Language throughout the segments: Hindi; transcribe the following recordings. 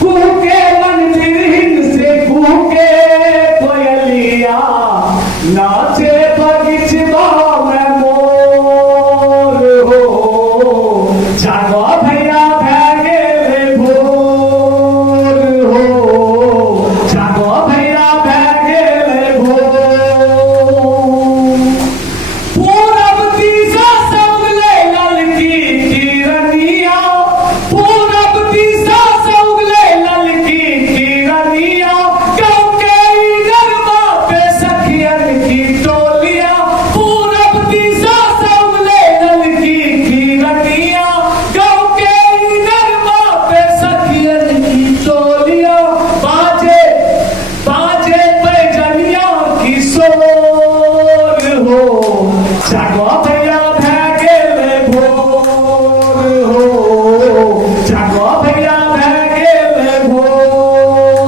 कूके मंदिर से कूके कोयलिया नाचे बगीचवा में मोर हो जागो भैया भैगे भोर हो जागो भैया भैगे भोर पूरब दिशा सबले ललकी किरनिया पूरब दिशा सबले ललकी किरनिया गाँव के गरमा पे सखियन की टोलिया पूरब दिशा सबले ललकी किरनिया गाँव के गरमा पे सखियन की टोलिया बाजे बाजे पैजनिया की सोर हो जागो भैया भैगे भोर हो जागो भैया भैगे भोर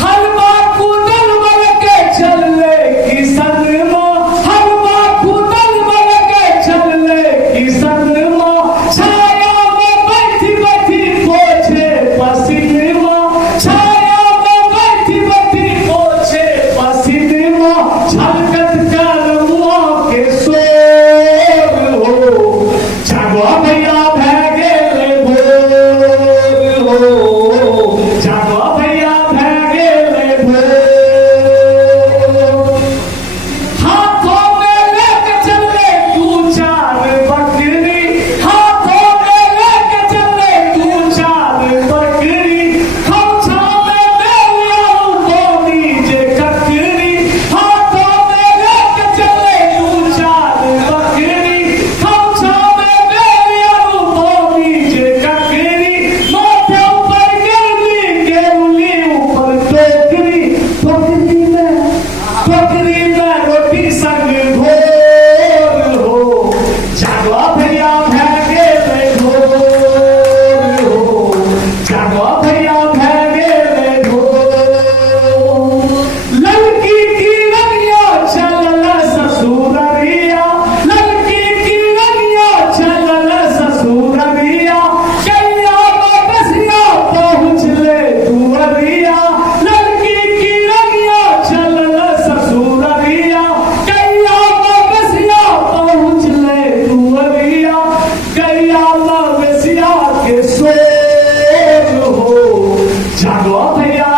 हलवा कुदल मल के चले किसन माँ हलवा कुदल मल के चले किसन माँ छाया में बैठी बैठी पोछे पसीने माँ छाया में बैठी बैठी पोछे पसीने माँ झलकत कर मुआ के सोर हो जागो भैया भैगे भोर हो जागो भैया भैगे भोर हाथों में लेके चले तू चार बकरी हाथों में लेके चले तू चार बकरी खौछा में मेलिया बोनी जे ककरी हाथों में लेके चले तू चार बकरी खौछा में मेलिया बोनी जे ककरी माथे ऊपर गेली गेली ऊपर टोकरी में रोटी संग घोर हो जागो भैया भैगे भोर हो जागो भैया भैगे भोर लड़की की रनिया चलल ससुररिया लड़की की रनिया चलल ससुररिया कैया बसिया पहुँच ले दुअरिया लड़की की रनिया चलल ससुररिया कैया बसिया पहुँच ले दुअरिया कैया बसिया के सोर हो जागो भैया